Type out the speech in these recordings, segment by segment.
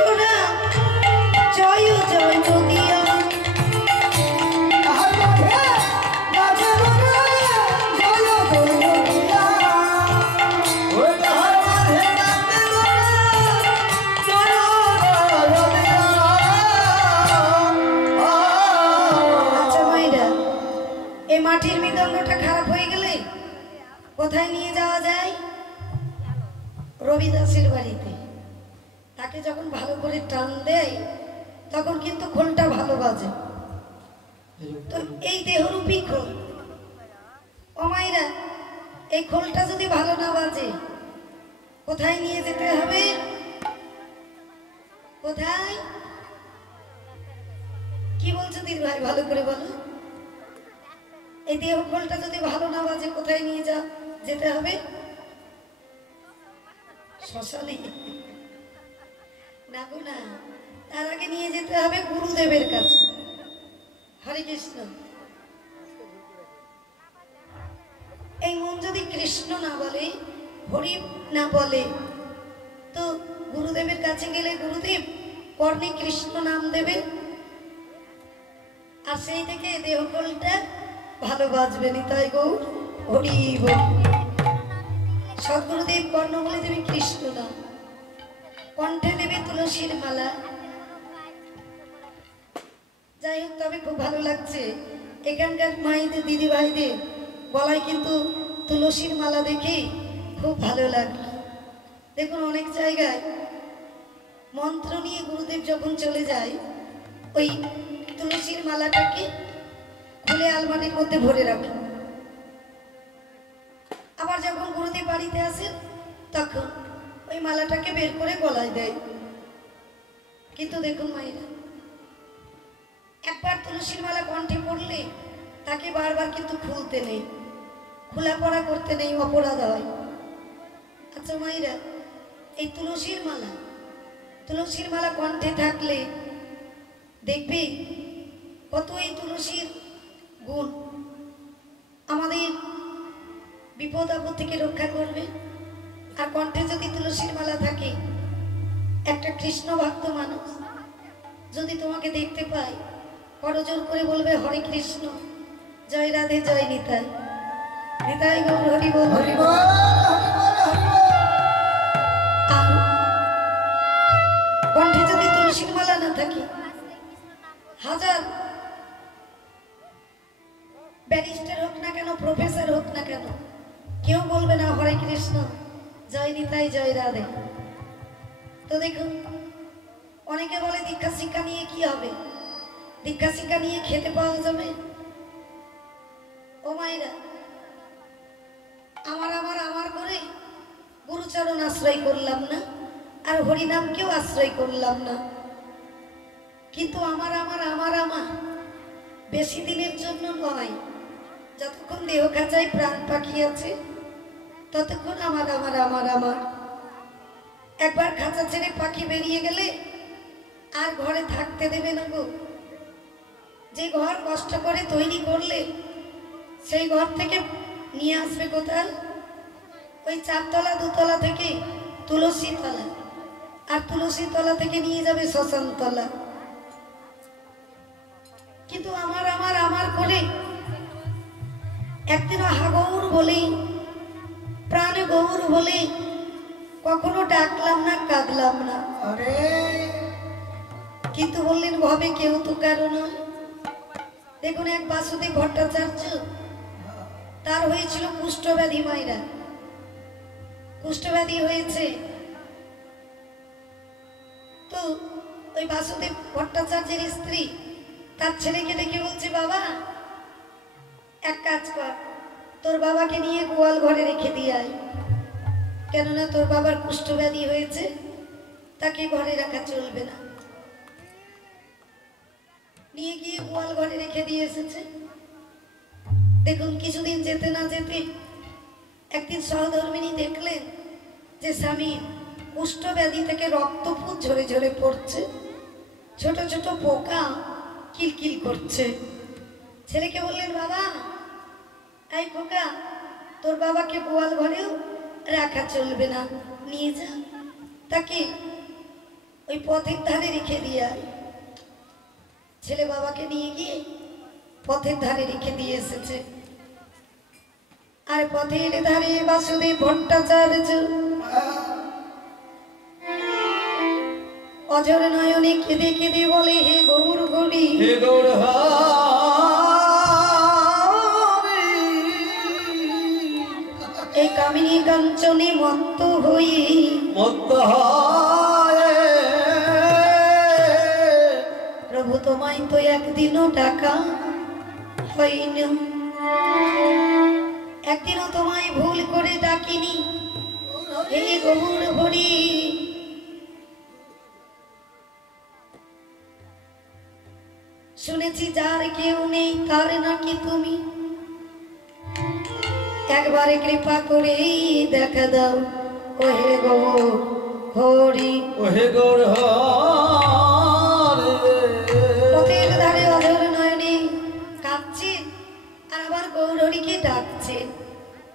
ঘোড়া জয় জয় নদিয়া মাটির মৃদঙ্গটা খারাপ হয়ে গেলে কোথায় নিয়ে যাওয়া যায়? রবিদাসের বাড়িতে। তাকে যখন ভালো করে টান দেয় তখন কিন্তু খোলটা ভালো বাজে। তো এই দেহরূপী খোল, ও মায়েরা, এই খোলটা যদি ভালো না বাজে কোথায় নিয়ে যেতে হবে? কোথায়? কি বলছো দিদি ভাই, ভালো করে বলো। এই দেহ খোলটা যদি ভালো না বাজে কোথায় নিয়ে যেতে হবে? শ্মশানে না গো না, তার আগে নিয়ে যেতে হবে গুরুদেবের কাছে। হরে কৃষ্ণ। এই মন যদি কৃষ্ণ না বলে, হরি না বলে, তো গুরুদেবের কাছে গেলে গুরুদেব কর্ণে কৃষ্ণ নাম দেবে, আর সেই থেকে দেহ খোলটা ভালো বাজবে। নিতাই গৌর হরি বল। সদ্গুরুদেব কর্ণ বলে দেবে কৃষ্ণ নাম, কণ্ঠে দেবে তুলসীর মালা। যাই হোক, তবে খুব ভালো লাগছে এখানকার মাইদের দিদি ভাইদের গলায় কিন্তু তুলসীর মালা দেখে খুব ভালো লাগলো। দেখুন অনেক জায়গায় মন্ত্র নিয়ে গুরুদেব যখন চলে যায় ওই তুলসীর মালাটাকে খুলে আলমারির মধ্যে ভরে রাখে। আবার যখন গুরুদেব বাড়িতে আসেন তখন ওই মালাটাকে বের করে গলায় দেয়। কিন্তু দেখুন মায়েরা, একবার তুলসীর মালা কণ্ঠে পড়লে তাকে বারবার কিন্তু খুলতে নেই, খোলা পড়া করতে নেই, অপরাধ হয়। আচ্ছা মায়েরা, এই তুলসীর মালা কণ্ঠে থাকলে দেখবে কত এই তুলসীর গুণ আমাদের বিপদ আপদ থেকে রক্ষা করবে। আর কণ্ঠে যদি তুলসীর মালা থাকে, একটা কৃষ্ণ ভক্ত মানুষ যদি তোমাকে দেখতে পায়, করজোর করে বলবে হরে কৃষ্ণ, জয় রাধে, জয় নিতাই, নিতাই গৌর হরি বল, হরি বল। আর কণ্ঠে যদি তুলসীর মালা না থাকে, হাজার ব্যারিস্টার হোক না কেন, প্রফেসর হোক না কেন, কেউ বলবে না হরে কৃষ্ণ, জয় নিতাই, জয় রাধে। তো দেখুন, অনেকে বলে দীক্ষা শিক্ষা নিয়ে কি হবে? দীক্ষা শিক্ষা নিয়ে খেতে পাওয়া যাবে? ও মায়েরা, আমার আমার আমার করে গুরুচরণ আশ্রয় করলাম না, আর হরিনামকেও আশ্রয় করলাম না, কিন্তু আমার আমার আমার আমার বেশি দিনের জন্য নয়। যতক্ষণ দেহ খাঁচায় প্রাণ পাখি আছে ততক্ষণ আমার আমার আমার আমার। একবার খাঁচা ছেড়ে পাখি বেরিয়ে গেলে আর ঘরে থাকতে দেবে না গো। যে ঘর কষ্ট করে তৈরি করলে সেই ঘর থেকে নিয়ে আসবে কোথায়? ওই 4 তলা 2 তলা থেকে তুলসী তলা, আর তুলসী তলা থেকে নিয়ে যাবে শ্মশান তলা। কিন্তু আমার আমার আমার করে একদিন হাগৌর বলে, প্রাণ গৌর বলে কখনো ডাকলাম না, কাঁদলাম না। কিন্তু বললেন ভবে কেউ তো কারো নয়। দেখুন, এক বাসুদেব ভট্টাচার্য, তার হয়েছিল কুষ্ঠব্যাধি। মায়েরা, কুষ্ঠব্যাধি হয়েছে, তো ওই বাসুদেব ভট্টাচার্যের স্ত্রী তার ছেলেকে ডেকে বলছে, বাবা এক কাজ কর, তোর বাবাকে নিয়ে গোয়াল ঘরে রেখে দিয়ে আয়, কেননা তোর বাবার কুষ্ঠব্যাধি হয়েছে, তাকে ঘরে রাখা চলবে না। নিয়ে গিয়ে গোয়াল ঘরে রেখে দিয়ে এসেছে। দেখুন, কিছুদিন যেতে না যেতে একদিন সহধর্মিনী দেখলেন যে স্বামী কুষ্ঠব্যাধি থেকে রক্তপুঞ্জ ঝরে ঝরে পড়ছে, ছোট ছোট পোকা কিলকিল করছে। ছেলেকে বললেন, বাবা এই পোকা, তোর বাবাকে গোয়াল ঘরেও রাখা চলবে না, নিয়ে যা, তাকে ওই পথের ধারে রেখে দিয়ে ছেলে বাবাকে নিয়ে গিয়ে পথের ধারে রেখে দিয়ে এসেছে। আর পথের ধারে বাসুদেব ভট্টাচার্য অঝর নয়নে কেঁদে কেঁদে বলে, হে গৌর হরি, হে গৌর এই কামিনী কাঞ্চনে মত্ত হই প্রভু তোমায় তো একদিনও ডাকা হয়নি, একদিনও তোমায় ভুল করে ডাকিনি, হে গৌর হরি। শুনেছি যার কেউ নেই তার নাকি তুমি, একবারে কৃপা করে দেখা দাও, ও হে গৌর হরি, ও হে গৌর পথের ধারে অধর নয়নে কাঁদছে আর আবার গৌর হরিকে ডাকছে।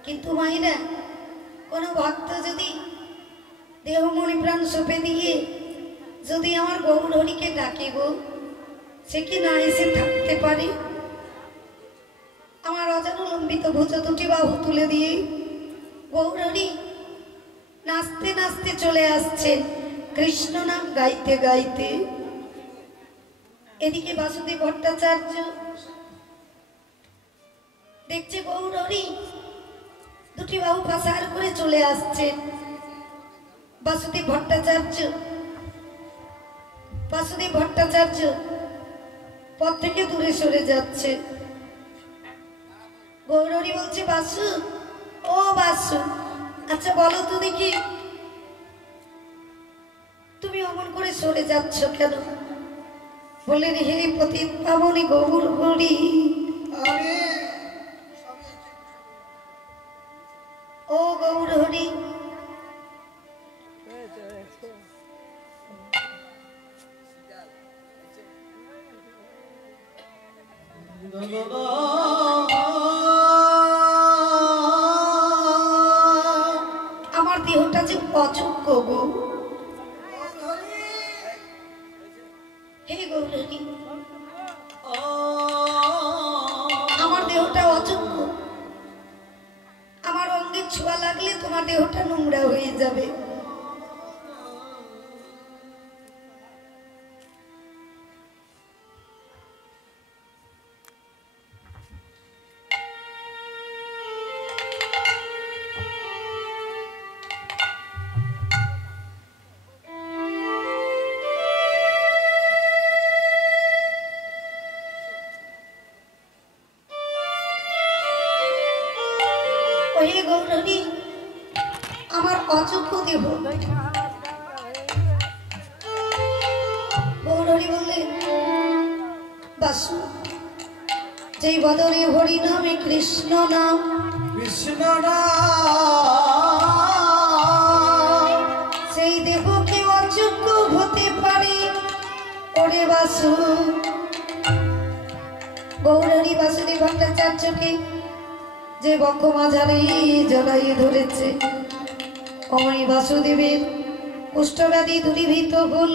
কিন্তু মাইরা কোনো ভক্ত যদি দেহ মনি প্রাণ সঁপে দিয়ে যদি আমার গৌর হরিকে ডাকে গো, সে কি না এসে থাকতে পারে? আমার অজানুলম্বিত ভুজ দুটি বাহু তুলে দিয়ে গৌর হরি নাচতে নাচতে চলে আসছেন কৃষ্ণ নাম গাইতে গাইতে। এদিকে বাসুদেব ভট্টাচার্য দেখছে গৌর হরি দুটি বাহু পাসার করে চলে আসছেন। বাসুদেব ভট্টাচার্য পথ থেকে দূরে সরে যাচ্ছে। গৌর হরি বলছে, বাসু, ও বাসু, আচ্ছা বলো তো দেখি, তুমি অমন করে সরে যাচ্ছ কেন? বললেন, হে পতিত পাবনী গৌর হরি, ও গৌর হরি, আমার দেহটা যে অযোগ্য গো, হে গৌর হরি, আমার দেহটা অযোগ্য, আমার অঙ্গের ছোঁয়া লাগলে তোমার দেহটা নোংরা হয়ে যাবে। হে গৌর হরি, আমার অযোগ্য দেহ। গৌর হরি বললেন, বাসু, যেই বদনে হরি নামে কৃষ্ণ নাম, সেই দেহ কি অযোগ্য হতে পারে? ওরে বাসু। গৌর হরি বাসুদেব ভট্টাচার্যকে যে বক্ষ মাঝারে জড়াইয়ে ধরেছে, অমনি বাসুদেবের কুষ্ঠব্যাধি দূরীভূত হল।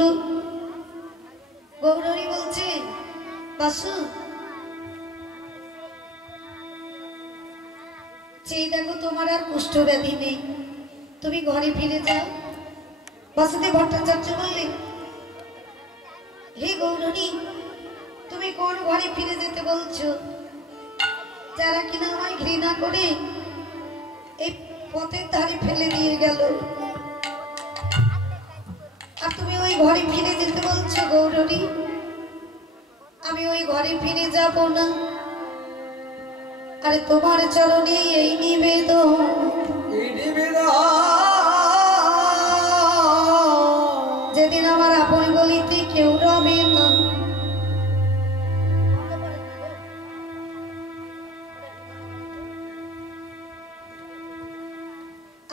গৌর হরি বলছে, বাসু, চেয়ে দেখো তোমার আর কুষ্ঠব্যাধি নেই, তুমি ঘরে ফিরে যাও। বাসুদেব ভট্টাচার্য বললেন, হে গৌর হরি, তুমি কোন ঘরে ফিরে যেতে বলছো? যারা কিনা আমায় ঘৃণা করে এই পথের ধারে ফেলে দিয়ে গেল, আর তুমি ওই ঘরে ফিরে যেতে বলছো? গৌর হরি, আমি ওই ঘরে ফিরে যাব না। আরে তোমার চরণে এই নিবেদন, যেদিন আমার আপন বলিতে কেউ রবে না।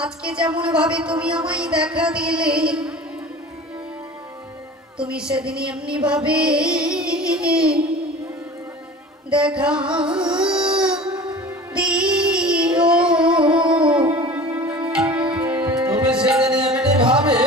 আজকে যেমন ভাবে তুমি আমায় দেখা দিলে, তুমি সেদিন এমনি ভাবে দেখা দিও। তুমি সেদিন এমনি ভাবে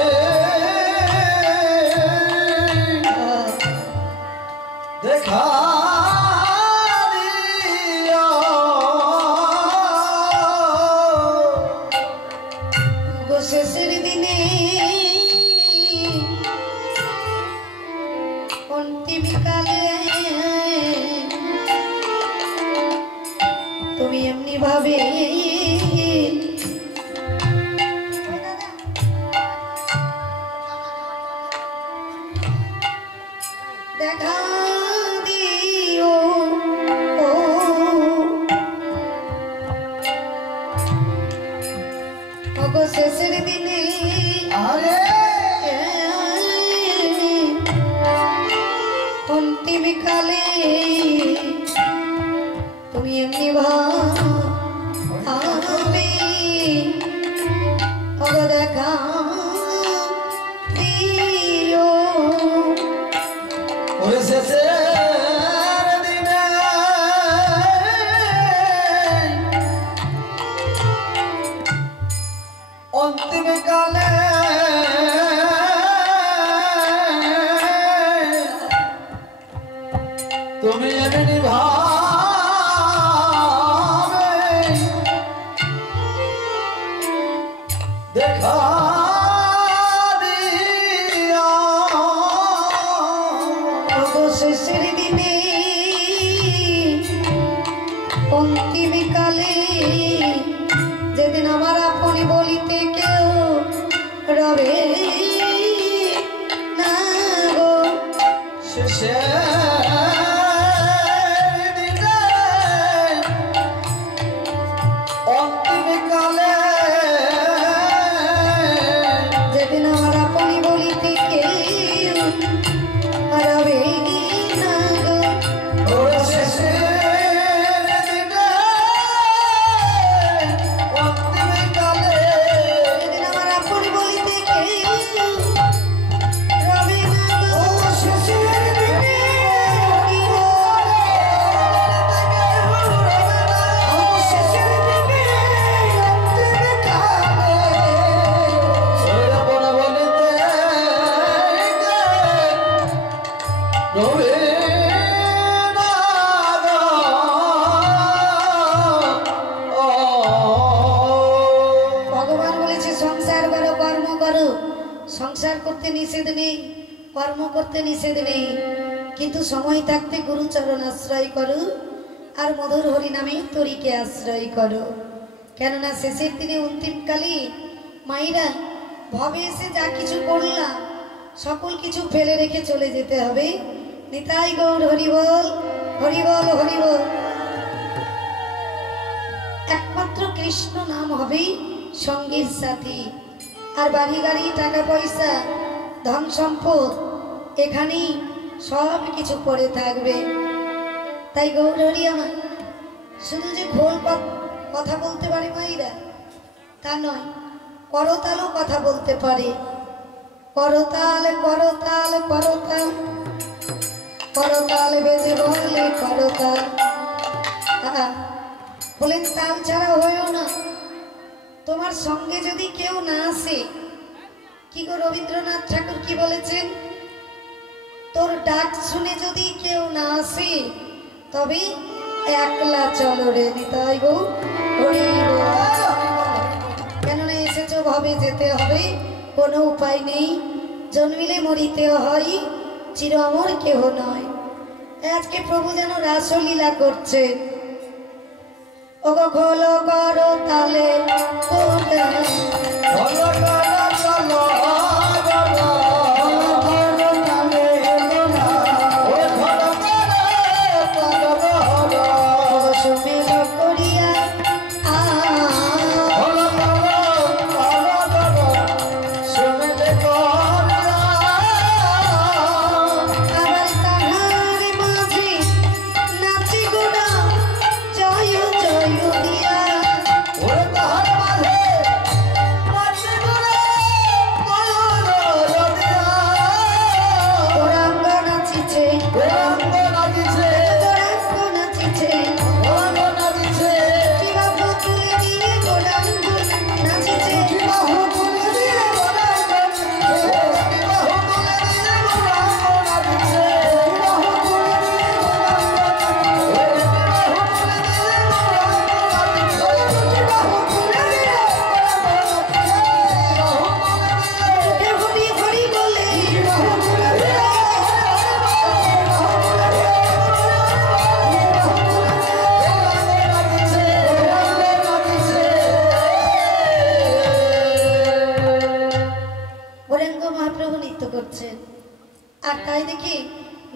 দেখা দিও ও ওগো শেষের দিনে আরে অন্তিম কালে তুমি এমনি ভাবে ওগো দেখা দিও ওরে শেষের দিনে অন্তিম কালে তুমি এমনি ভাবে দেখা দিও ওগো শেষের দিনে অন্তিম কালে যেদিন আমার আপনি বলিতে কেউ রবে না গো শেষের দিনে অন্তিম কালে যেদিন আমার আপনি বলিতে কেউ রবে না গো ওরে শেষের দিনে অন্তিম কালে যেদিন আমার আপনি বলিতে কেউ রবে না গো শেষের দিনে শেষের দিনে অন্তিম কালে ওরে বড় বলিতে রবে না গো ভগবান বলেছে সংসার করো কর্ম করো সংসার করতে নিষেধ নেই কর্ম করতে নিষেধ নেই কিন্তু সময় থাকতে গুরুচরণ আশ্রয় করো আর মধুর হরি নামে তরিকে আশ্রয় করো কেননা শেষের দিনে অন্তিমকালে মায়েরা ভবে এসে যা কিছু করলাম সকল কিছু ফেলে রেখে চলে যেতে হবে নিতাই গৌর হরিবল হরিবল হরিবল একমাত্র কৃষ্ণ নাম হবে সঙ্গীর সাথী আর বাড়ি গাড়ি টাকা পয়সা ধন সম্পদ এখানেই সব কিছু পড়ে থাকবে তাই গৌরহরি আমার শুধু যে খোল কথা বলতে পারে মাইরা তা নয় করতালও কথা বলতে পারে করতাল করতাল করতাল করতাল বেজে বললে করতাল বলেন তাল ছাড়া হয়েও না তোমার সঙ্গে যদি কেউ না আসে কি গো রবীন্দ্রনাথ ঠাকুর কি বলেছেন তোর ডাক শুনে যদি কেউ না আসে তবে একলা চলো রে নিতাই গো হরি বল। কেননা এসেছো ভাবে যেতে হবে কোনো উপায় নেই জন্মিলে মরিতে হয় চির অমর কেহ নয় আজকে প্রভু যেন রাসলীলা করছে ওগো খোলো করো তালে কোথায়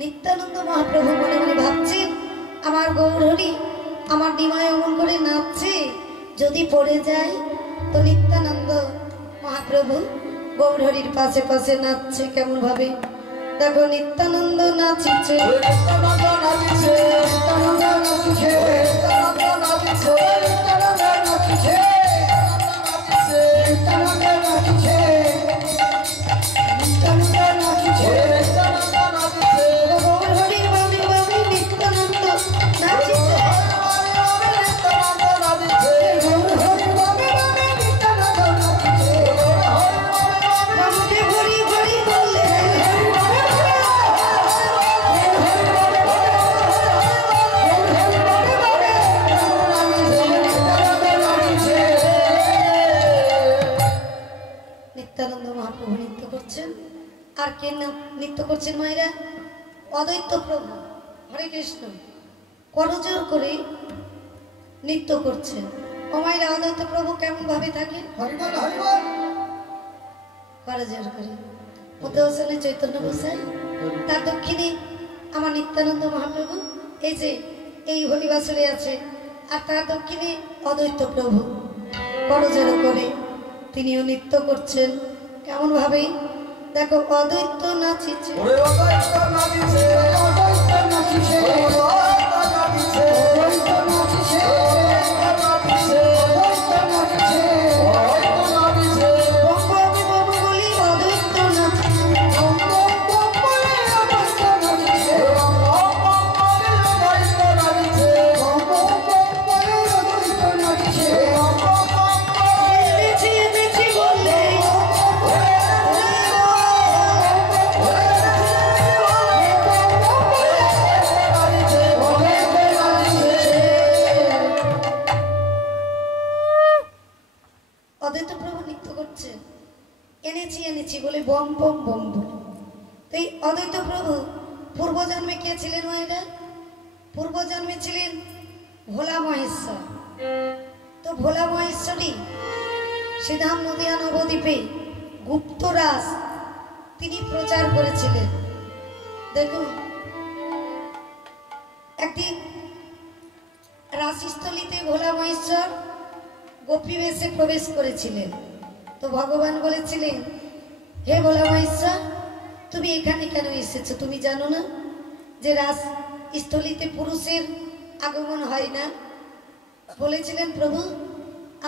নিত্যানন্দ মহাপ্রভু মনে মনে ভাবছেন আমার গৌরহরি আমার ডিমায় অমন করে নাচছে, যদি পড়ে যায় তো নিত্যানন্দ মহাপ্রভু গৌরহরির পাশে পাশে নাচছে কেমন ভাবে। দেখো নিত্যানন্দ নাচিছে, নিত্যানন্দ নাচিছে, নিত্যানন্দ নাচিছে, নিত্যানন্দ নাচিছে, নিত্যানন্দ নাচিছে, নিত্যানন্দ নাচিছে, নিত্যানন্দ নাচিছে, নিত্যানন্দ নাচিছে, গৌরহরির বামে বামে নিত্যানন্দ নাচিছে, নিত্যানন্দ নাচিছে, গৌরহরির বামে বামে নিত্যানন্দ নাচিছে, বামুকে হরি হরি বলে নিত্যানন্দ মহাপ্রভু নৃত্য করছেন। আর কে নৃত্য করছেন মায়েরা? অদ্বৈত প্রভু হরে কৃষ্ণ করজোর করে নৃত্য করছেন। ও মায়েরা অদ্বৈত প্রভু কেমন ভাবে থাকেন? হরিবল হরিবল, করজোর করে মধ্যে হোসেনের চৈতন্য গোসাই, তার দক্ষিণে আমার নিত্যানন্দ মহাপ্রভু এই যে এই হরিবাসরে আছে, আর তার দক্ষিণে অদ্বৈত প্রভু করজোর করে তিনিও নৃত্য করছেন কেমন ভাবে। দেখো অদ্বৈত নাচিছে, ওরে অদ্বৈত নাচিছে, অদ্বৈত নাচিছে, অদ্বৈত নাচিছে, অদ্বৈত নাচিছে, অদ্বৈত নাচিছে, অদ্বৈত নাচিছে, অদ্বৈত নাচিছে, বম বম বম বলি অদ্বৈত নাচিছে, বম বম বম বলে অদ্বৈত নাচিছে, বম বম বম বলে অদ্বৈত নাচিছে, বম বম বম বলে অদ্বৈত নাচিছে, বম বম বম বলে এনেছি এনেছি বলে অদ্বৈত প্রভু নৃত্য করছেন এনেছি এনেছি বলে বম বম বম বলে। তো এই অদ্বৈত প্রভু পূর্বজন্মে কে ছিলেন মায়েরা? পূর্বজন্মে ছিলেন ভোলা মহেশ্বর। তো ভোলা মহেশ্বরী শ্রীধাম নদিয়া নবদ্বীপে গুপ্তরাজ তিনি প্রচার করেছিলেন। দেখুন একদিন রাশিস্থলিতে ভোলা মহেশ্বর গোপী বেশে প্রবেশ করেছিলেন। তো ভগবান বলেছিলেন, হে ভোলা মহেশ্বর তুমি এখানে কেন এসেছো? তুমি জানো না যে রাজস্থলিতে পুরুষের আগমন হয় না? বলেছিলেন, প্রভু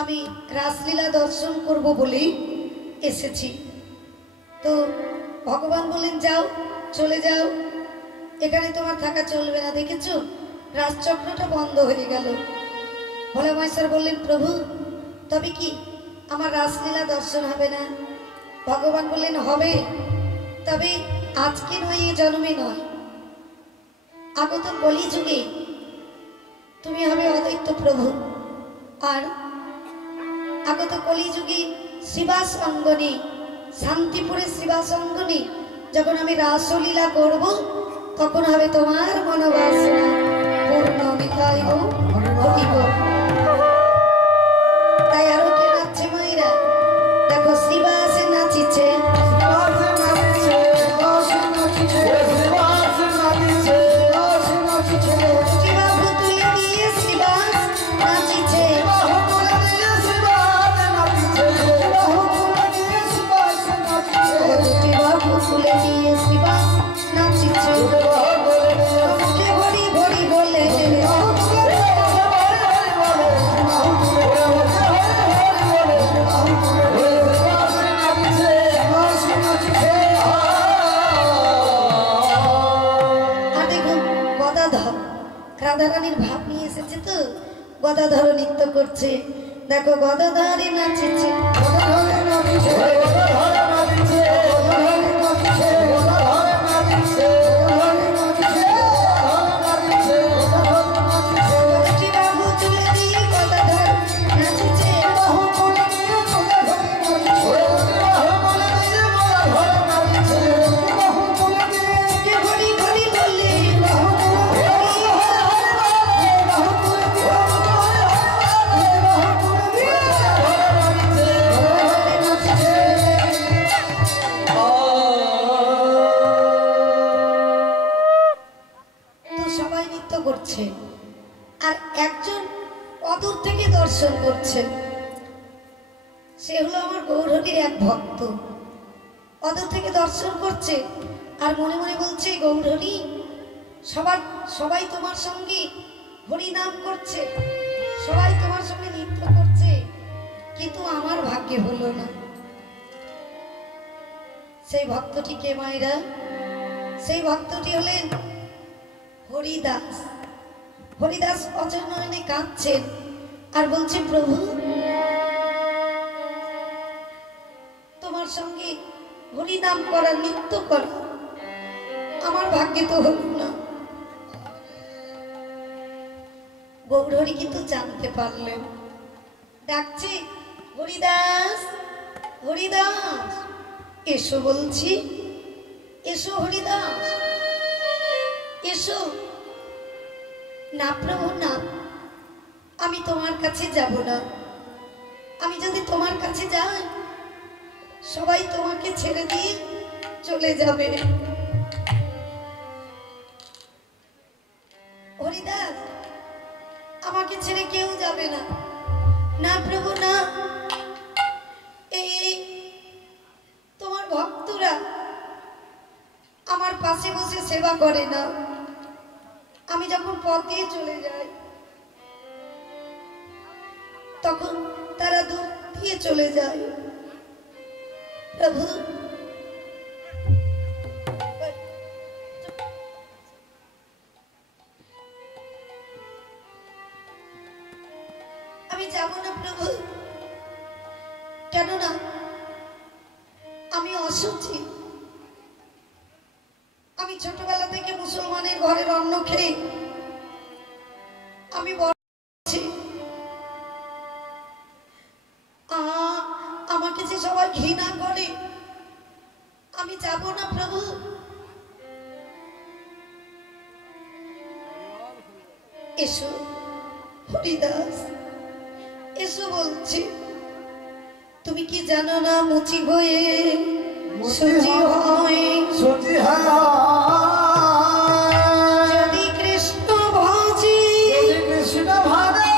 আমি রাসলীলা দর্শন করব বলেই এসেছি। তো ভগবান বললেন, যাও চলে যাও, এখানে তোমার থাকা চলবে না। দেখেছো রাজচক্রটা বন্ধ হয়ে গেল। ভোলা মহেশ্বর বললেন, প্রভু তবে কি আমার রাসলীলা দর্শন হবে না? ভগবান বললেন, হবে, তবে আজকে নয়, এ জন্মে নয়, আগত কলিযুগে তুমি হবে অদ্বৈত প্রভু। আর আগত কলিযুগে শিবাস অঙ্গনে, শান্তিপুরের শিবাস অঙ্গনে যখন আমি রাসলীলা করব তখন হবে তোমার মনোবাসনা পূর্ণ। নিতাই গো হরি গো। তাই আরো কে নাচছে মায়েরা? দেখো শিবাস নাচিছে, শিবাস নাচিছে, শিবাস নাচিছে, শিবাস নাচিছে, শিবাস নাচিছে, শিবাভু তুলে দিয়ে শিবাস নাচিছে, বাহু তুলে দিয়ে শিবাস নাচিছে, বাহু তুলে দিয়ে শিবাস নাচিছে, শিবাভু তুলে দিয়ে শিবাস নাচিছে, বাহু তুলে দিয়ে মুখে ভরি ভরি বলে বাহু তুলে দিয়ে বাহু তুলে দিয়ে বাহু তুলে দিয়ে শিবাস নাচিছে, শিবাস নাচিছে। আর দেখুন গদাধর রাধারানীর ভাব নিয়ে এসেছে, তো গদাধর নৃত্য করছে। দেখো গদাধরে নাচিছে, গদাধরে নাচিছে, গদাধরে নাচিছে, গদাধরে নাচিছে, গদাধরে নাচিছে, গদাধরে নাচিছে, গদাধরে নাচিছে, গদাধরে নাচিছে, শিবাভু তুলে দিয়ে গদাধর নাচিছে, বাহু তুলে দিয়ে গদাধরে নাচিছে, বাহু তুলে দিয়ে গদাধরে নাচিছে, বাহু তুলে দিয়ে মুখে ভরি ভরি বলে বাহু তুলে দিয়ে বাহু তুলে দিয়ে বাহু তুলে দিয়ে গদাধরে নাচিছে, গদাধরে নাচিছে। করছে, আর একজন অদূর থেকে দর্শন করছে। সে হলো আমার গৌরহরির এক ভক্ত। অদূর থেকে দর্শন করছে আর মনে মনে বলছে, গৌরহরি সবাই তোমার সঙ্গে হরি নাম করছে, সবাই তোমার সঙ্গে নৃত্য করছে, কিন্তু আমার ভাগ্যে হলো না। সেই ভক্তটি কে মায়েরা? সেই ভক্তটি হলেন হরিদাস। হরিদাস অচল নয়নে কাঁদছেন আর বলছে, প্রভু তোমার সঙ্গে হরি নাম করা, নৃত্য করা আমার ভাগ্যে তো হলো না। গৌরহরি কিন্তু জানতে পারলেন, ডাকছে, হরিদাস, হরিদাস এসো বলছি, এসো হরিদাস এসো। না প্রভু না, আমি তোমার কাছে যাব না। আমি যদি তোমার কাছে যাই সবাই তোমাকে ছেড়ে দিয়ে চলে যাবে। হরিদাস, আমাকে ছেড়ে কেউ যাবে না। না প্রভু না, এই তোমার ভক্তরা আমার পাশে বসে সেবা করে না। আমি যখন পথ দিয়ে চলে যাই তখন তারা দূর দিয়ে চলে যায়। প্রভু আমি যাব না প্রভু, কেননা আমি অসুচি। আমি ছোটবেলা থেকে মুসলমানের ঘরের অন্ন খেয়ে আমি বড় হয়েছি। আমাকে যে সবাই ঘৃণা করে, আমি যাব না প্রভু। এসো হরিদাস এসো বলছি। তুমি কি জানো না, মুচি হয়ে সুচি হয়, সুচি হয় যদি কৃষ্ণ ভজি, কৃষ্ণ ভাবে,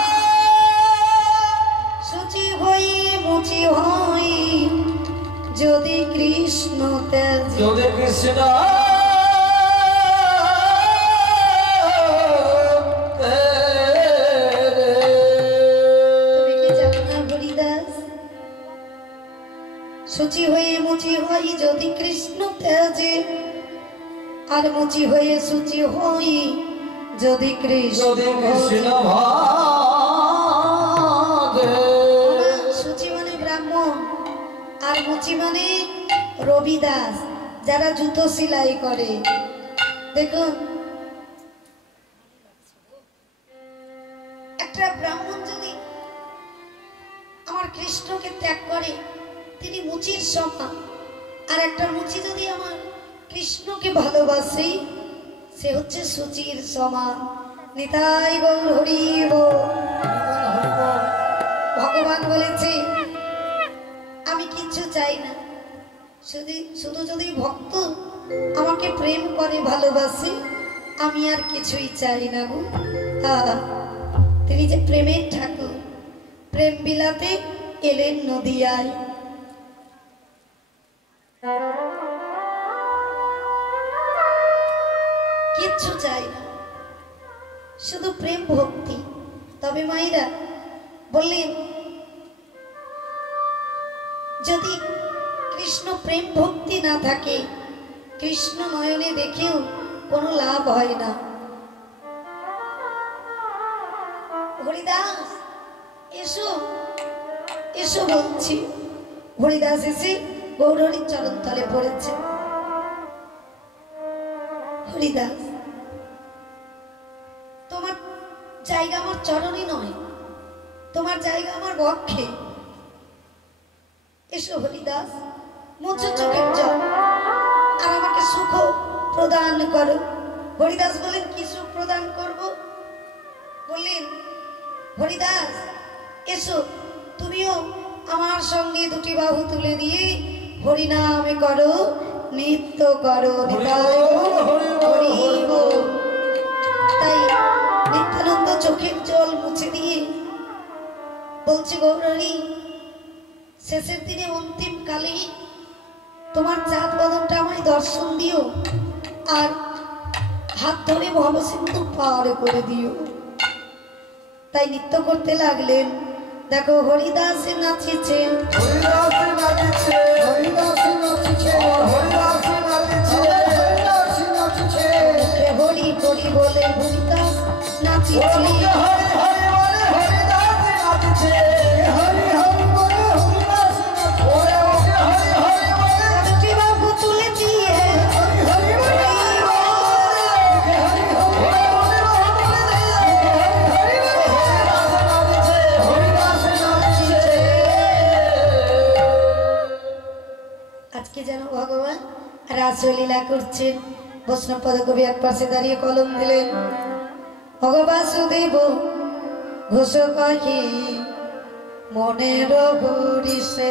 সুচি হই মুচি হই যদি কৃষ্ণ তেজ, যদি কৃষ্ণ সুচি হয়ে মুচি হই যদি কৃষ্ণ তেজে, আর মুচি হয়ে সুচি হই যদি কৃষ্ণ সুচি মানে ব্রাহ্মণ আর মুচি মানে রবিদাস, যারা জুতো সেলাই করে। দেখুন, একটা ব্রাহ্মণ যদি আমার কৃষ্ণকে ত্যাগ করে তিনি মুচির সমান, আর একটা মুচি যদি আমার কৃষ্ণকে ভালোবাসে সে হচ্ছে সুচির সমান। নিতাই গৌর হরি বল। ভগবান বলেছে আমি কিচ্ছু চাই না, শুধু যদি ভক্ত আমাকে প্রেম করে ভালোবাসে আমি আর কিছুই চাই না গো। তিনি যে প্রেমের ঠাকুর, প্রেম বিলাতে এলেন নদিয়ায়। কিচ্ছু চাই না, শুধু প্রেম ভক্তি। তবে মায়েরা বললেন, যদি কৃষ্ণ প্রেম ভক্তি না থাকে কৃষ্ণ নয়নে দেখেও কোনো লাভ হয় না। হরিদাস এসো এসো বলছি। হরিদাস এসে গৌরহরির চরণ তলে পড়েছে। হরিদাস, তোমার জায়গা আমার চরণে নয়, তোমার জায়গা আমার বক্ষে। এসো হরিদাস, মুছো চোখের জল আর আমাকে সুখ প্রদান করো। হরিদাস বলেন, কি সুখ প্রদান করব? বললেন, হরিদাস এসো, তুমিও আমার সঙ্গে দুটি বাহু তুলে দিয়ে হরিনামে করো, নৃত্য করো। তাই বলছি গৌরী, শেষের দিনে অন্তিম কালে তোমার চাঁদ বদনটা আমায় দর্শন দিও, আর হাত ধরে ভবসিন্ধু পার করে দিও। তাই নৃত্য করতে লাগলেন। দেখো হরিদাস নাচিছে, হরিদাস নাচিছে, হরিদাস নাচিছে, হরিদাস নাচিছে, হরিদাস নাচিছে, হরি হরি বলে হরিদাস নাচিছে, হরি হরি বলে হরিদাস নাচিছে, হরি হরি বলে হরিদাস নাচিছে, ওরে ওকে হরি হরি বলে কষ্টি বাবু তুলে দিয়ে হরি হরি বলে হরি হরি বলে হরি হরি বলে হরিদাস নাচিছে, হরিদাস নাচিছে। আজকে যেন ভগবান রাসলীলা করছেন। বৈষ্ণব পদকবি এক পাশে দাঁড়িয়ে কলম দিলেন। ভগবাসুদেব ঘোষ কহে মনের হরিষে,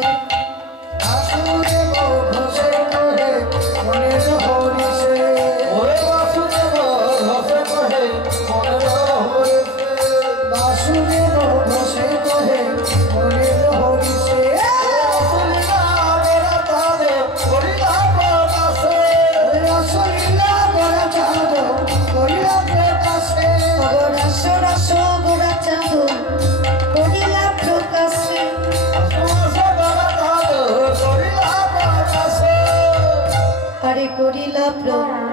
বাসুদেব ঘোষে কহে মনের হরিষে, ওরে বাসুদেব ঘোষে কহে মনের হরিষে, বাসুদেব ঘোষে কহে মনের হরিষে, রসলীলা বড় চাঁদ করিলা প্রকাশে, রসলীলা বড় চাঁদ করিলা প্রকাশে, রস রস গোড়া চাঁদ করিলা প্রকাশে, আরে করিলা প্রকাশ।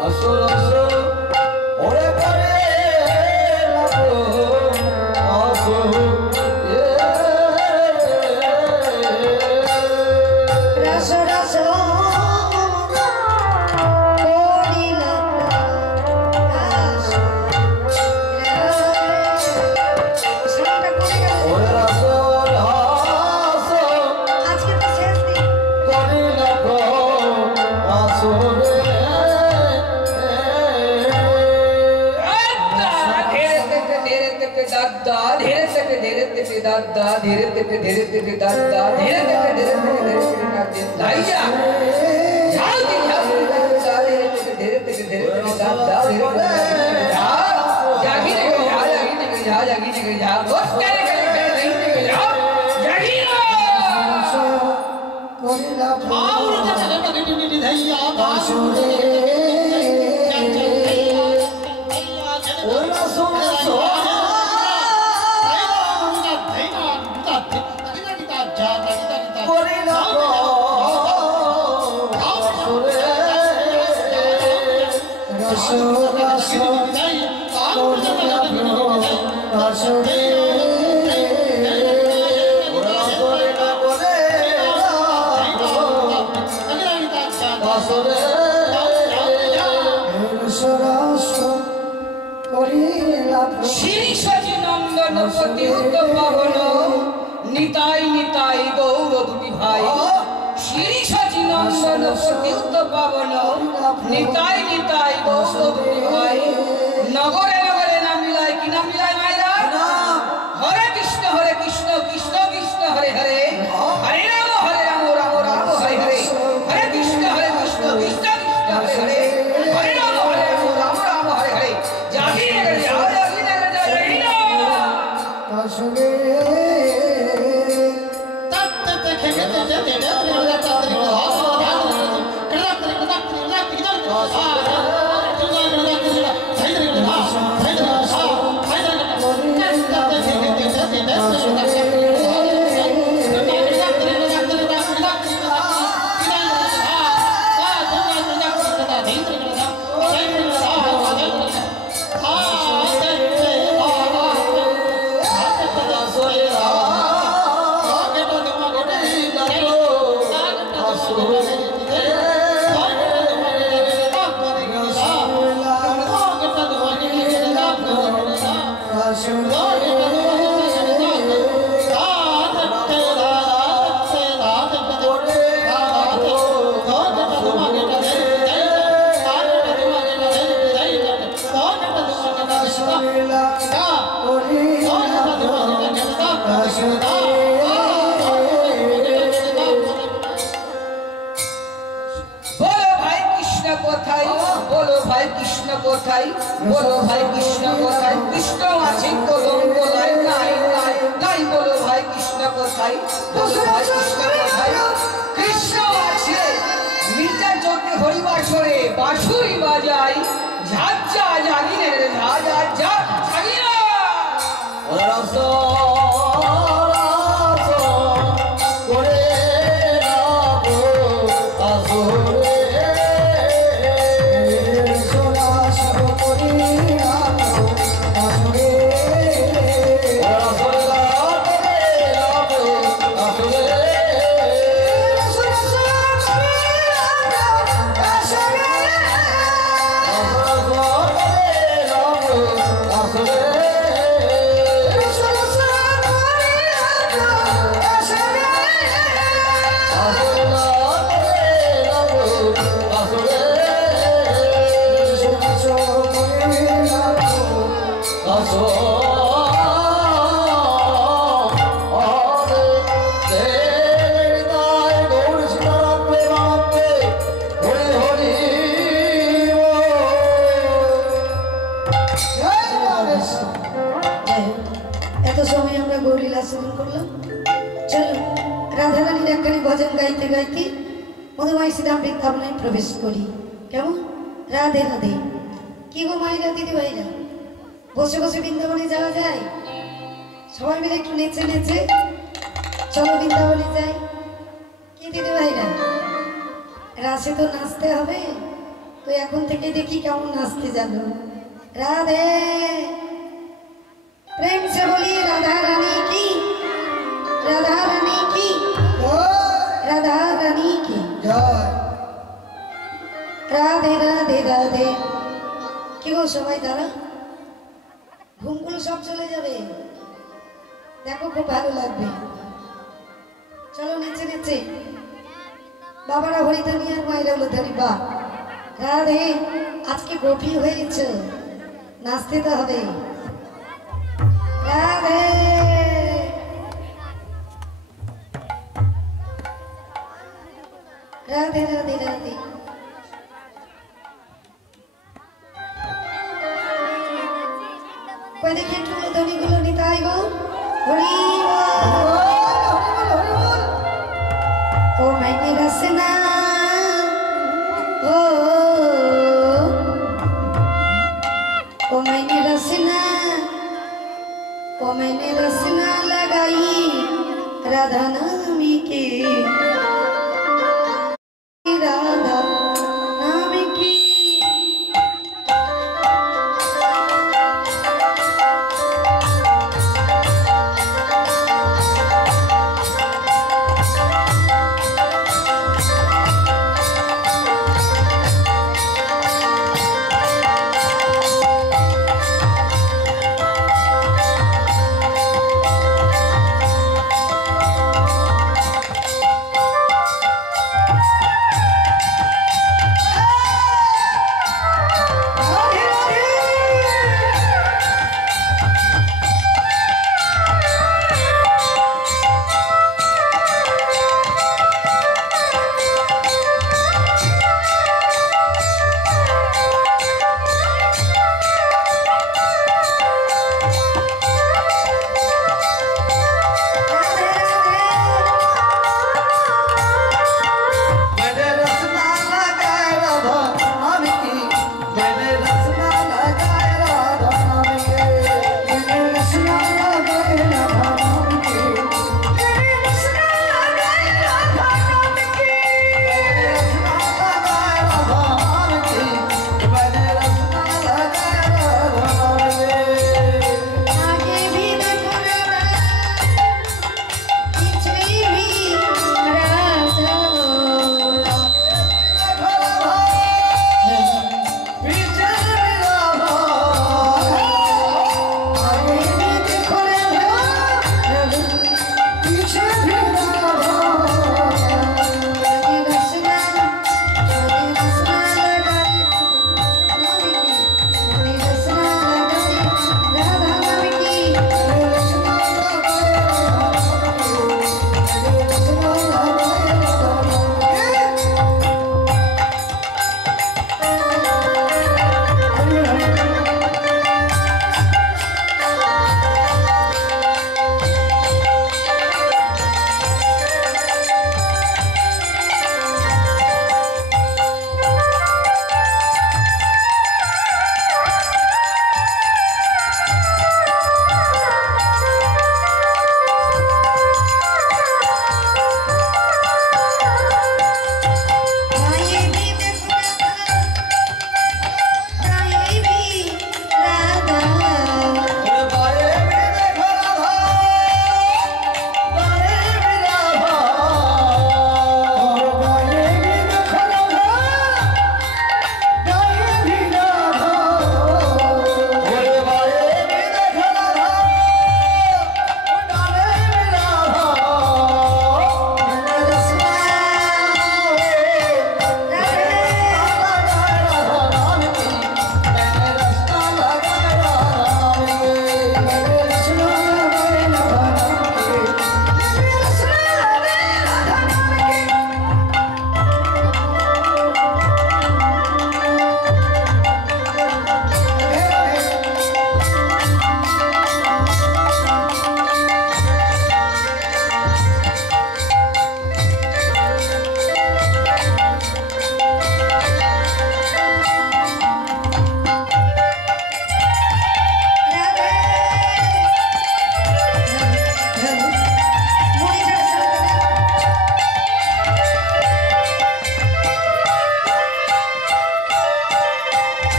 রস রস করিলা প্রকাশ। সামটা করে গেল। আজকে তো শেষ দিন। নিতাই নিতাই গৌর দুটি ভাই, শ্রী সচি নন্দন প্রতিউত পাবন, নিতাই নিতাই গৌর দুটি ভাই। নগরে নগরে নাম মিলাই, কি নাম মিলাই মাইরা? হরে কৃষ্ণ কৃষ্ণ কৃষ্ণ হরে হরে, হরে রাম রাম রাম হরে হরে, হরে কৃষ্ণ কৃষ্ণ কৃষ্ণ হরে হরে, হরে রাম রাম হরে হরে। জাগি নগর যাও, জাগি নগর যাও, জাগি না। Oh, বলো ভাই কৃষ্ণ কোথায়? কৃষ্ণ আছে কলম কোলায়, নাই নাই নাই, বলো ভাই কৃষ্ণ কোথায়? বলো ভাই কৃষ্ণ কোথায়? কৃষ্ণ আছে মির্জা চোখে হরিবাসরে বাঁশুরি বাজাই, ঝাঁঝা জাগি রে ঝা ঝা ঝা জাগি না। এত সময় আমরা গৌরীলা শ্রবণ করলাম। চলো রাধারানীর একখানি ভজন গাইতে গাইতে মধুমাই শ্রীরাম বৃন্দাবনে প্রবেশ করি। কেমন? রাধে রাধে। কি গো মাইরা দিদি ভাইরা, বসে বসে বৃন্দাবনে যাওয়া যায়? সবাই মিলে একটু নেচে নেচে চলো বৃন্দাবনে যাই। কি দিদি ভাইরা, রাসে তো নাচতে হবে, তো এখন থেকে দেখি কেমন নাচতে জানো। রাধে, प्रेम से बोलिए राधा रानी की, राधा रानी की, राधा रानी की राधे राधे राधे। কি গো সবাই দাঁড়া, ঘুমগুলো সব চলে যাবে, দেখো খুব ভালো লাগবে। চলো নেচে নেচে বাবারা হরিধানি আর মায়েরা হলো ধানি। বা রাধে, আজকে গোপী হয়েছে, নাচতে তো হবে। রাধে রাধে রাধে রাধে। কই দেখি একটু ধ্বনিগুলো নিতাই গো। হরি ও মাইনে রসনা, ও মাইনে রসনা, ओ मैंने रसना लगाई राधा नाम की, राधा नाम की।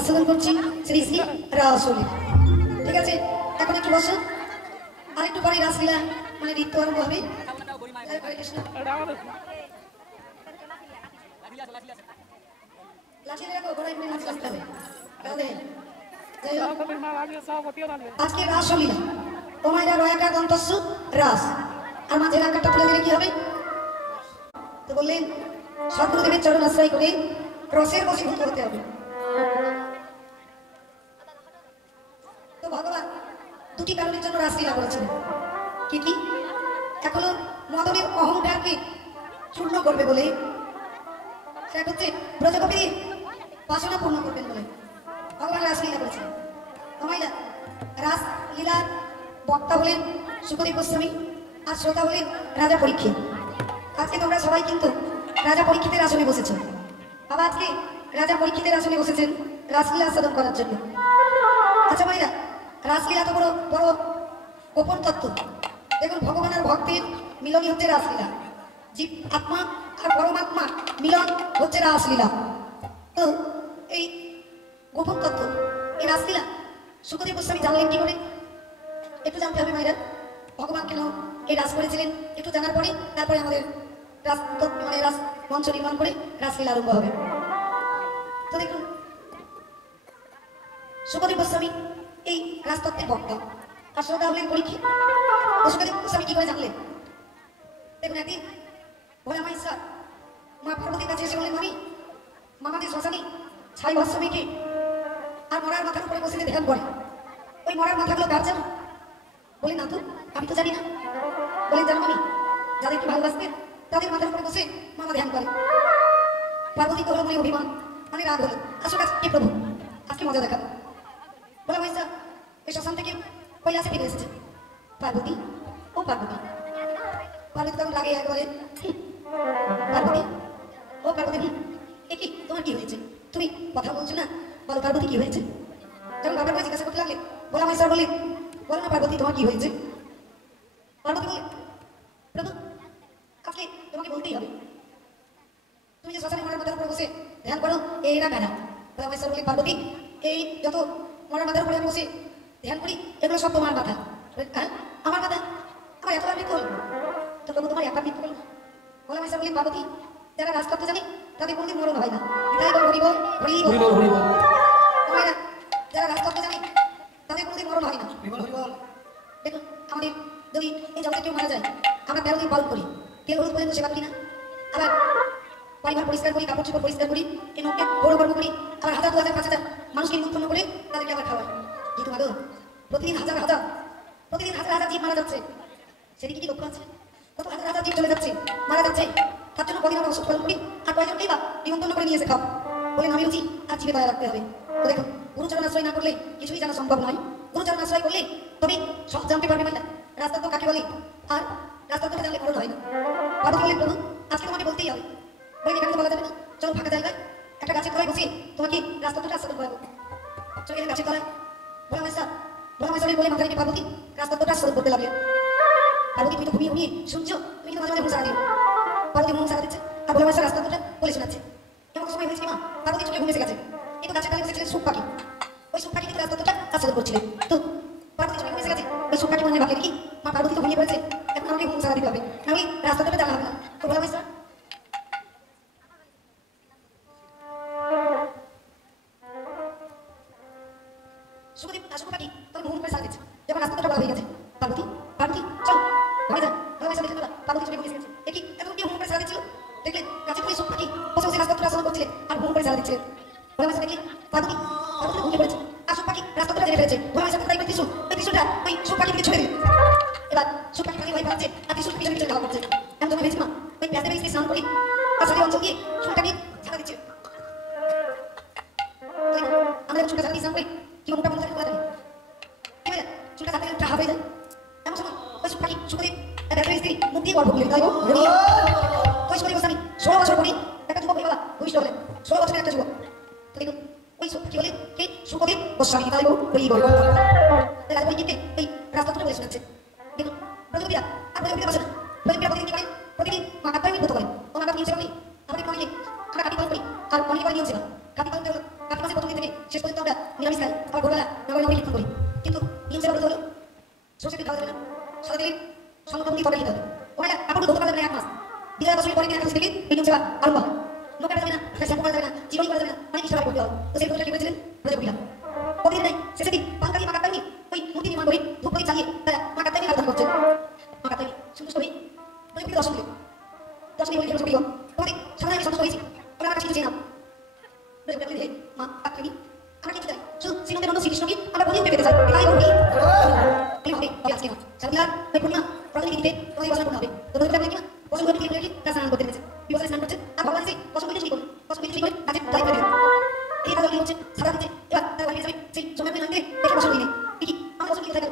আস্বাদন করছি শ্রী শ্রী রাসলীলা। ঠিক আছে, এখন একটু বসো, আর একটু পরে রাসলীলা মানে নৃত্য আরম্ভ হবে। হরে কৃষ্ণ। লাঠি রাখো, ঘোড়ায় করে নাচ করতে হবে। তাহলে যাই হোক, আজকে রাসলীলা ওমাইরা রয়াকার দন্তস্য রাস, আর মাঝের আকারটা তুলে দিলে কি হবে? তো বললেন সদ্গুরুদেবের চরণ আশ্রয় করে রসের বশীভূত হতে হবে। তো ভগবান দুটি কারণের জন্য রাসলীলা করেছিলেন। কি কি? এক হলো মদনের অহংকারকে চূর্ণ করবে বলে, এক হচ্ছে ব্রজগোপীর বাসনা পূর্ণ করবেন বলে ভগবান রাসলীলা করেছিলেন। ওমাইরা রাসলীলার বক্তা হলেন শুকদেব গোস্বামী, আর শ্রোতা হলেন রাজা পরীক্ষিত। আজকে তোমরা সবাই কিন্তু রাজা পরীক্ষিতের আসনে বসেছো। বাবা আজকে রাজা পরীক্ষিতের আসনে বসেছেন রাসলীলা আস্বাদন করার জন্য। আচ্ছা ভাইরা, রাসলীলা তো বড় বড় গোপন তত্ত্ব। দেখুন, ভগবান আর ভক্তের মিলনই হচ্ছে রাসলীলা। জীব আত্মা আর পরমাত্মা মিলন হচ্ছে রাসলীলা। তো এই গোপন তত্ত্ব, এই রাসলীলা শুকদেব গোস্বামী জানলেন কি করে? একটু জানতে হবে ভাইরা। ভগবান কেন এই রাস করেছিলেন একটু জানার পরে তারপরে আমাদের মানে রাস মঞ্চ নির্মাণ করে রাসলীলা আরম্ভ হবে। তো দেখুন, শুকদেব গোস্বামী এই রাজতত্ত্বের বক্তা, আর শ্রোতা হলেন পরীক্ষিত। শুকদেব গোস্বামী কি করে জানলেন? দেখুন, একদিন ভোলা মা ঈশ্বর মা পার্বতীর কাছে এসে বললেন, মামি মামাদের শ্মশানে ছাই ভস্য মেখে আর মরার মাথার উপরে বসে ধ্যান করে। ওই মরার মাথাগুলো কার জানো? বলে না তো, আমি তো জানি না। বলেন জানো মামি, যাদেরকে ভালোবাসতেন তাদের মাথার উপরে বসে মামা ধ্যান করে। পার্বতী হলো মনে অভিমান, মানে রাগ হলো। আসলে আজকে প্রভু আজকে মজা দেখাবো। বলে মাইসা এই শ্মশান থেকে কৈলাসে ফিরে এসেছে পার্বতী। ও পার্বতী, পার্বতী তখন রাগে একবারে, পার্বতী ও পার্বতী, এ কি তোমার কি হয়েছে? তুমি কথা বলছো না, বলো পার্বতী কি হয়েছে? যখন বাবার কাছে জিজ্ঞাসা করতে লাগলে বলা মাইসা বলে, বলো না পার্বতী তোমার কি হয়েছে? পার্বতী বলে, প্রভু আজকে তোমাকে বলতেই হবে, তুমি যে শ্মশানে মরার মাথার উপরে বসে ধ্যান করো এরা কারা? বলা মাইসা বলে, পার্বতী এই যত মরার মাথার উপরে আমি বসে ধ্যান করি এগুলো সব তোমার মাথা। হ্যাঁ, আমার মাথা? আমার এতবার মৃত্যু হল? তো প্রভু তোমার একবার মৃত্যু হল? বলা মাইসা বলে, পার্বতী যারা রাজ করতে জানে তাদের কোনদিন মরণ হয় না। তাই বল, হরিবল হরিবল হরিবল। তোমারা যারা রাজ করতে জানে তাদের কোনদিন মরণ হয় না। হরিবল। দেখুন, আমাদের যদি এই জগতে কেউ মারা যায়, আমরা 13 দিন পালন করি, তেল হলুদ পর্যন্ত সেবা করি না। আবার পরিবার পরিষ্কার করি, কাপড় চোপড় পরিষ্কার করি, এই নখকে বড় কর্ম করি, আবার 1000 2000 5000 মানুষকে নিমন্ত্রণ করে তাদেরকে আবার খাওয়াই। কিন্তু মাগো, প্রতিদিন হাজার হাজার জীব মারা যাচ্ছে, সেদিকে কি লক্ষ্য আছে? কত হাজার হাজার জীব চলে যাচ্ছে, মারা যাচ্ছে, তার জন্য কদিন আমরা ওষুধ পালন করি, আর কয়জনকেই বা নিমন্ত্রণ করে নিয়ে এসে খাও। বলেন আমি রুচি আর জীবে দয়া রাখতে হবে। তো দেখুন, গুরুচরণ আশ্রয় না করলে কিছুই জানা সম্ভব নয়। গুরুচরণ আশ্রয় করলে তবে সব জানতে পারবে না রাস্তা তো কাকে বলে, আর রাস্তা তো জানলে মরণ হয় না। পার্বতী বলেন, প্রভু আজকে তোমাকে বলতেই হবে। বলেন এখানে তো বলা যাবে না, চলো ফাঁকা জায়গায় একটা গাছের তলায় বসে তোমাকে রাস্তাটা আস্বাদন করাবো। চলে গেলে গাছের তলায়। ভোলা মাইসা বলে মাথা রেখে পার্বতী রাস্তাটা আস্বাদন করতে লাগলেন। পার্বতী তুমি তো ঘুমিয়ে শুনছো, তুমি তো মাঝে মাঝে মন সারা দিও। পার্বতী মন সারা দিচ্ছে আর ভোলা মাইসা রাস্তাটা বলে শোনাচ্ছে। এমন সময় হয়েছে মা পার্বতী চোখে ঘুমিয়ে গেছে, কিন্তু গাছের তলায় বসেছিলেন সুখ পাখি। ওই সুখ পাখি কিন্তু রাস্তাটা আস্বাদন করছিলেন। তো পার্বতী চোখে ঘুমিয়ে গেছে, ওই সুখ পাখি মনে ভাবলেন কি মা পার্বতী তো ঘুমিয়ে পড়েছে, এখন আমাকে ঘুম সারা দিতে হবে, নাহলে রাস্তাটা জানা হবে না। তো ভোলা মাইসা শুকদেব পাখি তখন ঘুম করে সারা দিচ্ছে, যখন রাস্তাটা বলা হয়ে গেছে। পার্বতী চল ঘরে যা। ভোলা মাইসা দেখলেন পার্বতী চোখে ঘুমিয়ে গেছে। এ কি এত কি ঘুম করে সারা দিচ্ছিল? দেখলেন গাছের তলায় সুখ পাখি বসে বসে রাস্তাটা আস্বাদন করছিলেন আর ঘুম করে সারা দিচ্ছিলেন। ভোলা মাইসা দেখলেন পার্বতী ঘুমিয়ে পড়েছে আর সুখ পাখি রাস্তাটা জেনে ফেলেছে। ভোলা মাইসা তাই ত্রিশূল, ওই ত্রিশূলটা ওই সুখ পাখি থেকে ছুড়ে দিল। এবার সুখ পাখি পাখি ভয় পাচ্ছে আর ত্রিশূল পিছনে পিছনে ধাওয়া করছে। এমন সময় হয়েছে মা ওই প্যাঁচে বেশি স্নান করি আর সাথে অঞ্চল দিয়ে চুলটাকে ছাড়া দিচ্ছে। আমরা চুলটা ছাড়া দিয়ে স্নান করি কি মুখটা বন্ধ থাকে খোলা থাকে, চুলটা ছাড়তে একটা হাফ হয়ে যায়। এমন সময় ওই সুখ পাখি শুকদেব একটা স্ত্রী মুখ দিয়ে গল্প করলেন। তাই ওই শুকদেব গোস্বামী 16 বছর পরে একটা যুবক হয়ে গেল, ভূমিষ্ঠ হলেন 16 বছরের একটা যুবক। তো দেখুন ওই কি বলে কে শুকদেব গোস্বামী, তাই রাজা পরীক্ষিতকে এই রাস্তাটা বলে শোনাচ্ছে। দেখুন ব্রজগোপীরা আর ব্রজগোপীরা বসে না, ব্রজগোপীরা প্রতিদিন কি করেন? প্রতিদিন মা কাঠপাড়ি ব্রত করেন। ও মাটা নিয়ম সেবা নেই, আমাদের অনেকে আমরা কাঠি পালন করি আর অনেকে করে নিয়ম সেবা। কাঠি পালন কাঠি মাসে প্রথম দিন থেকে শেষ পর্যন্ত নিরামিষ খাই, আবার ভোরবেলা নগরে নগরে কীর্তন করি। কিন্তু নিয়ম সেবা করতে হলো সরষে তেল খাওয়া যাবে না, সাদা তেলে সংক্রামণী তরকারি খেতে হবে। ওখানে কাপড় ধোতে পারা যাবে না 1 মাস। বিজয়া দশমীর পরে দিন থেকে এই নিয়ম সেবা আরম্ভ হয়। নখ কাটা যাবে না, শ্যাম্পু করা যাবে না, চিরুনি করা যাবে না, অনেক কিছু করতে হবে। তো সেই প্রতিটা কি করেছিলেন বলে বললাম প্রতিদিন নাই শেষে দিন পান কাটি মা কাটাই ওই মূর্তি নির্মাণ করে ধূপকাঠি চালিয়ে তারা মা কাটাই আরাধনা করছেন। মা কাটাই সন্তুষ্ট হয়ে প্রতিদিন দশমী বলে সন্তুষ্ট হয়ে তোমাদের সামনে আমি সন্তুষ্ট হয়েছি, ওরা আমার কাছে কিছু চাই না। মা কাটাই আমরা কিছু চাই শুধু শ্রীনন্দের নন্দ শ্রীকৃষ্ণকে আমরা প্রতিদিন পেতে চাই, এটাই বলি আজকে না সাবিলার ওই পূর্ণিমা প্রতিদিন দিতে প্রতি বছর পূর্ণ হবে। তো ধরতে পারলে কিনা বছর করে ক্লিয়ার কি স্নান করতে পেরেছে, বিবসনে স্নান করছে আর ভগবান সেই বছর করে ঠিক করুন, বছর করে ঠিক করে কাজে দায়িত্ব দেবেন। এই কাজ হচ্ছে সাদা দিচ্ছে এবার তার বাড়ি যাবে সেই সময় পেয়ে নামতে দেখে বছর দিনে কি আমরা বছর দিতে থাকবো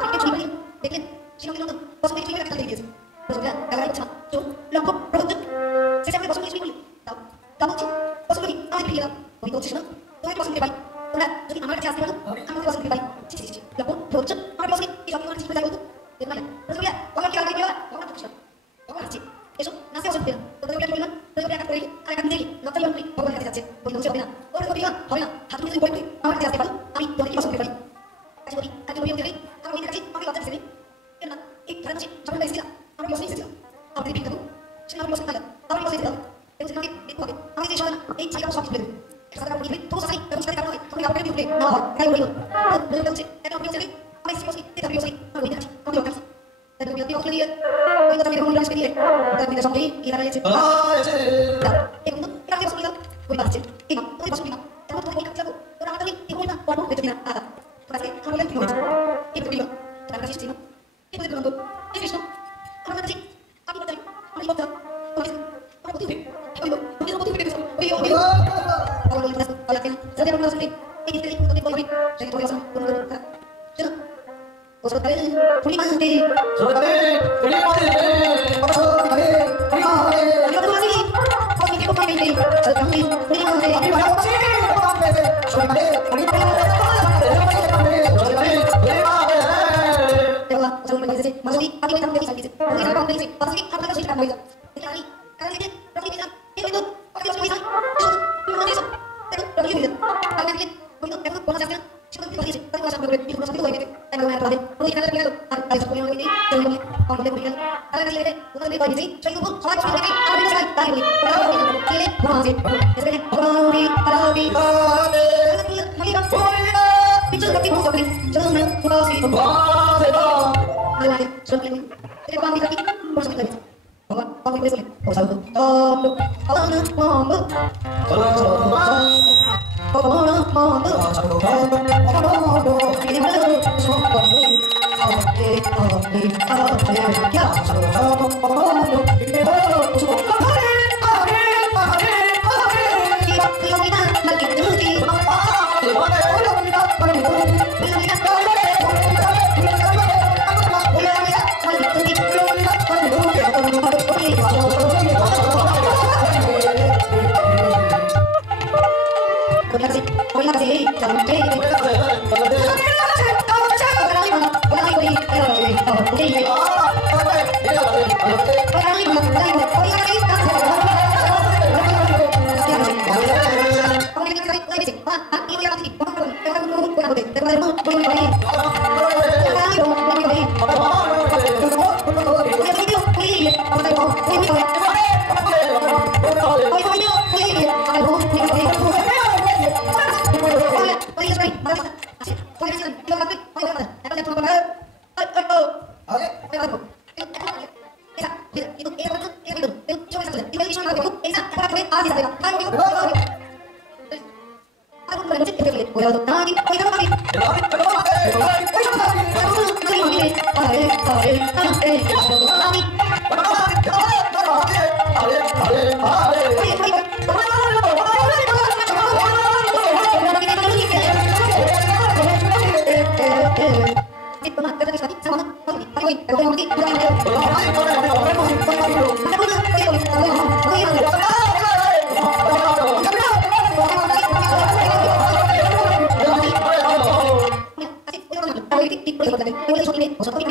তাকে চুরি করি দেখলেন শ্রীনন্দের নন্দ বছর করে চুরি করে কাজে দিয়েছে। বছরটা কালার হচ্ছে তো লক্ষ্য প্রবঞ্চন শেষে আমরা বছর করে চুরি করলি তাও তাও হচ্ছে বছর করি আমি ফিরিয়ে দাও ওই বলছে শোনো তোমাকে বছর দিতে পারি, তোমরা যদি আমার কাছে আসতে পারো আমি বছর দিতে পারি। লক্ষ্য প্রবঞ্চন আমার বছর এই সব আমার ঠিক করে যাই বলতো দেখুন না রসগোল্লা ভগবান কি আলাদা দিও ভগবান তো খুশি ভগবান আছে এসো নাচে বছর দিলাম তো রসগোল্লা কি বললাম রসগোল্লা কাট করে আর কাট দিয়ে লজ্জা বলি ভগবান কাছে যাচ্ছে বলি বলছে হবে না ওর তো দিও হবে না হাত তুলে যদি বলি আমার কাছে আসতে পারো আমি তোমাকে বছর দিতে পারি। কাছে বলি কাছে বলি বলতে আমার ওই কাছে আমাকে লজ্জা দিতে কেন না এই ধারণা আছে যখন এসেছিলাম আমরা বছর এসেছিলাম আমাদের ভিড় দেবো সেটা আমরা বছর থাকলাম আমরা বছর দিলাম এবং সেটা দেখতে হবে আমি যে সবাই এই ছাইটা সব তুলে দেবো সাদা বলি তো সাথে এবং সাথে কারণ হয় তুমি আপনাকে দিতে না হয় তাই বলি তো বলছে এটা আমি বলছি আমি সেই বছর দিতে বছর আমি ওই কাছে আমি ওই কাছে dan beliau tiok lihat, kau itu tidak mengulas dia, dan tidak sampai kita raya cek. Untuk kita masuk kita, boleh baca, ini, boleh masuk kita. Kamu tuh ini kamu, orang tadi ibu mana, waduh itu tidak ada. Terus kamu lihat ibu itu, ibu bilang, terima kasih ibu, ibu itu bilang, ini Wisnu, orang tadi, aku tadi, aku ibu tahu, aku butuh, ibu, butuh ibu, ibu. Kalau ibu masuk, kalau kan, saya tidak masuk ini, ini tadi untuk ibu ini, saya tidak masuk, benar. Sudah. Sore purnima de sore purnima de sore purnima de terima kasih kami ke pemain ini kami purnima de terima kasih pemain de sore purnima de dewa jangan menjadi masuk hati kita menjadi sakit mungkin apa menjadi pasti apa kita sudah menjadi ini karena ini berarti kita itu apa yang bisa itu menjadi itu berarti itu karena ini untuk itu bonus hasilnya cuma kita sih tapi masa berikut itu masa itu lagi dan kalau ada ini kita lihat ada satu yang ini dan ini orang yang berikan ada yang lihat bukan lebih banyak sih saya itu soal soal ini ada yang sekali tadi ini ini masih sebenarnya orang ini ada di lagi kan itu tapi masuk ini jangan masih ada lagi soal ini jadi bang di lagi masuk lagi bang ini boleh oh satu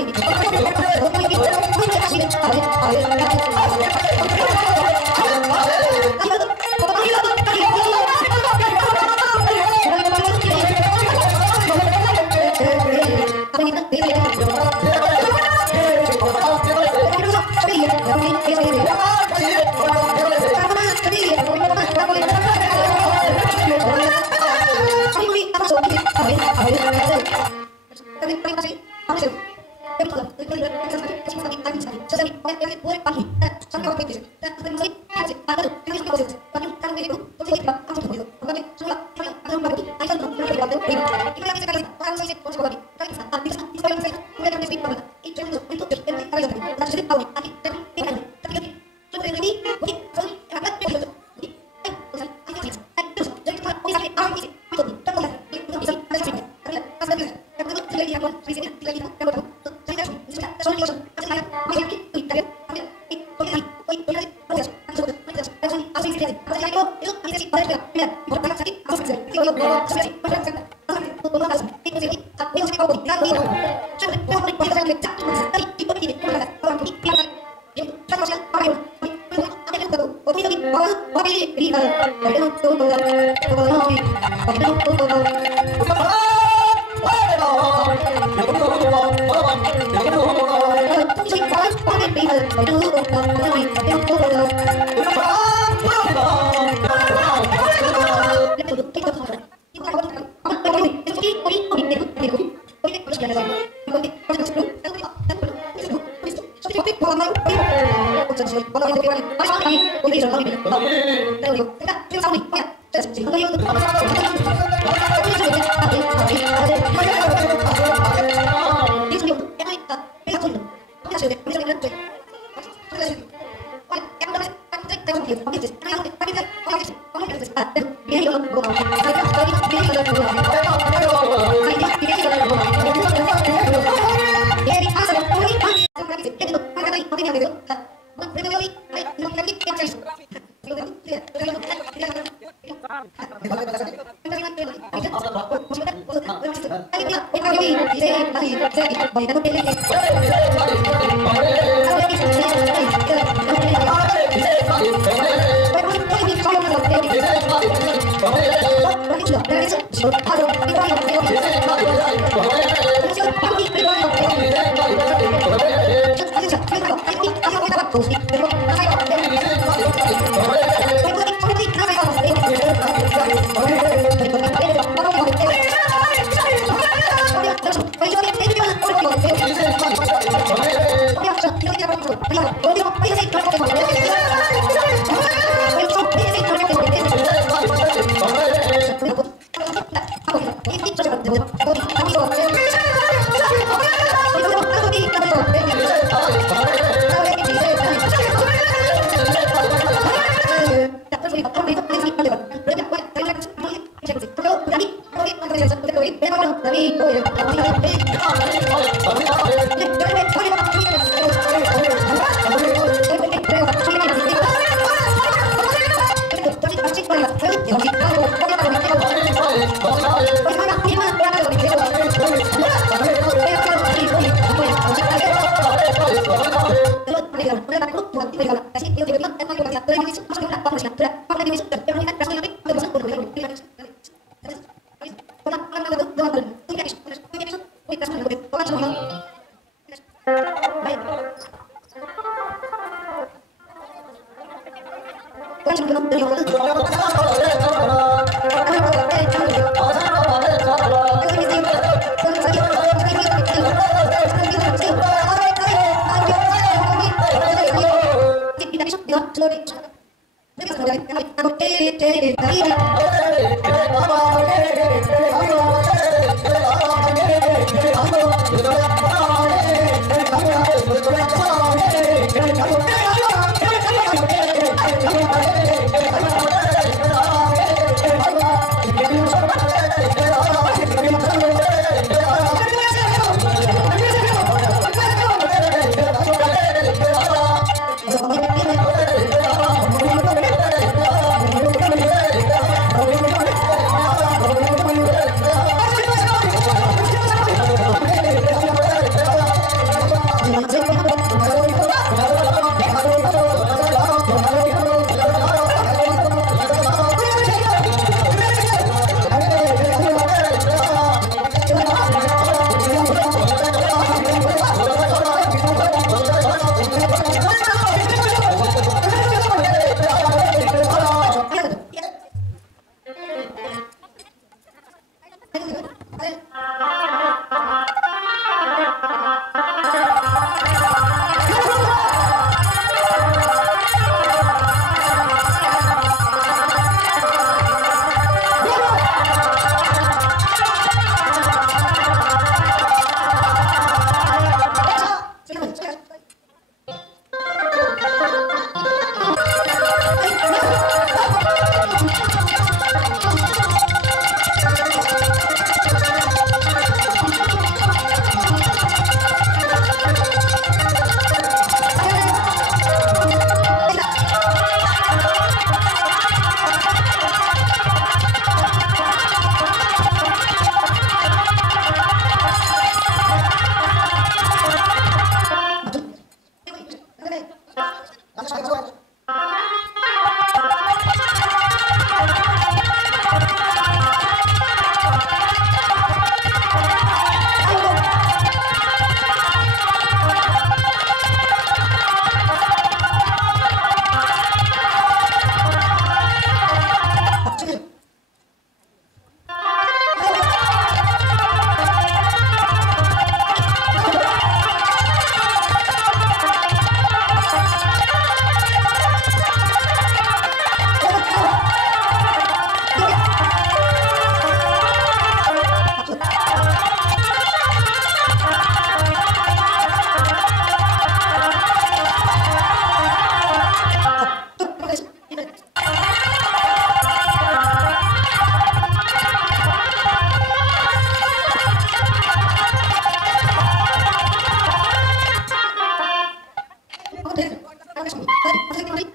Sorry,